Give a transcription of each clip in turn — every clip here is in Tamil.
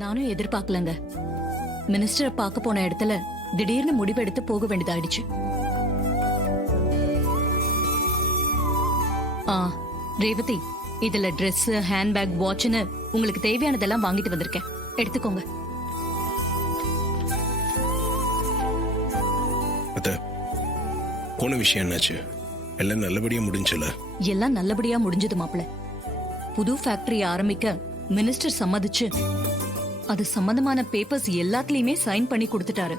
நானும் எதிர்பார்க்கலங்க. மினிஸ்டரை பார்க்க போன இடத்துல திடீர்னு முடிவெடுத்து போக வேண்டியதாயிடுச்சு. ரேவதி, இதுல ட்ரெஸ், ஹேண்ட்பேக், வாட்ச்னு உங்களுக்கு தேவையானதெல்லாம் வாங்கிட்டு வந்திருக்கேன், எடுத்துக்கோங்க. போன விஷயம் என்னாச்சு? எல்லாம் நல்லபடியா முடிஞ்சல? எல்லாம் நல்லபடியா முடிஞ்சது மாப்பிள்ள. புது ஃபேக்டரி ஆரம்பிக்க மினிஸ்டர் சம்மதிச்சு அது சம்பந்தமான பேப்பர்ஸ் எல்லாத்துலயுமே சைன் பண்ணி கொடுத்துட்டாரு.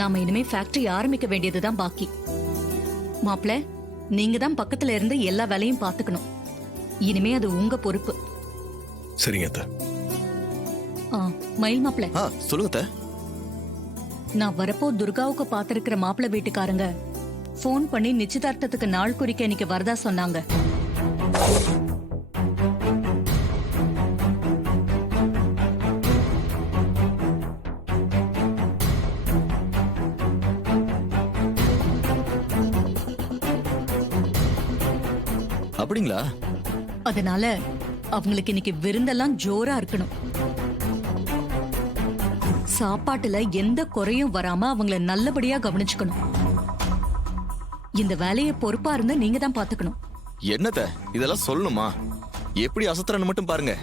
நாம இனிமே ஃபேக்டரி ஆரம்பிக்க வேண்டியதுதான் பாக்கி. மாப்பிள்ள, நீங்க தான் பக்கத்துல இருந்து எல்லா வேலையும் பாத்துக்கணும். இனிமே அது உங்க பொறுப்பு. சரிங்க அத்தை. மயில் மாப்பிள்ள. சொல்லுங்க அத்தை. நான் வரப்போ துர்காவுக்கு பாத்திருக்கிற மாப்பிள்ள வீட்டுக்காரங்க போன் பண்ணி நிச்சயதார்த்தத்துக்கு நாள் குறிக்க இன்னைக்கு வரதா சொன்னாங்க. அப்படிங்களா? அதனால அவங்களுக்கு இன்னைக்கு விருந்தெல்லாம் ஜோரா இருக்கணும். சாப்பாட்டுல எந்த குறையும் வராம அவங்கள நல்லபடியா கவனிச்சுக்கணும். இந்த வேலையை பொறுப்பா இருந்து நீங்க தான் பாத்துக்கணும். என்னத்த இதெல்லாம் சொல்லணுமா? எப்படி அசத்துறன்னு மட்டும் பாருங்க.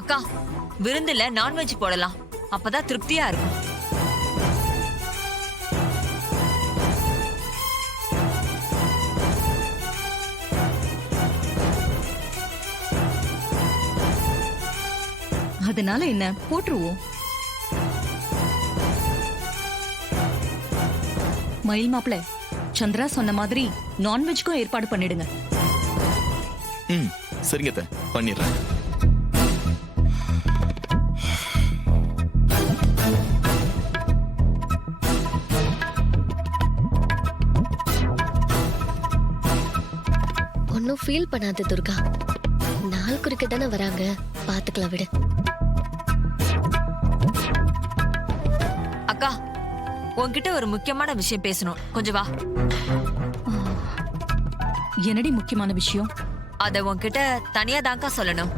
அக்கா, விருந்துல நான்வெஜ் போடலாம், அப்பதான் திருப்தியா இருக்கும். அதனால என்ன, போட்டுருவோம். மயில் மாப்பிள்ள, சந்திரா சொன்ன மாதிரி நான்வெஜ்க்கும் ஏற்பாடு பண்ணிடுங்க. சரிங்க அத்தை, பண்ணிடுறேன். ஒன்னும் ஃபீல் பண்ணாத துர்கா, நாள் குறிக்க தானே வராங்க, பாத்துக்கலாம் விடு. அக்கா, உன்கிட்ட ஒரு முக்கியமான விஷயம் பேசணும், கொஞ்சம் வா. என்னடி முக்கியமான விஷயம்? அத உன்கிட்ட தனியா தான்க்கா சொல்லணும்.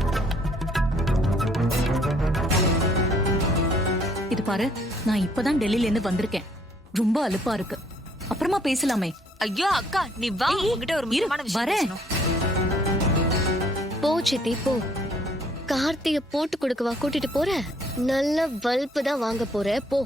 இது பாரு, நான் இப்பதான் டெல்லியில இருந்து வந்திருக்கேன். ரொம்ப அலுப்பா இருக்கு, அப்புறமா பேசலாமே. ஐயோ அக்கா, நீ வா, உன்கிட்ட ஒரு முக்கியமான விஷயம் பேசணும். போ சித்தி போ. கார்த்திய போட்டு கொடுக்கவா கூட்டிட்டு போற? நல்ல வல்பு தான் வாங்க போற, போ.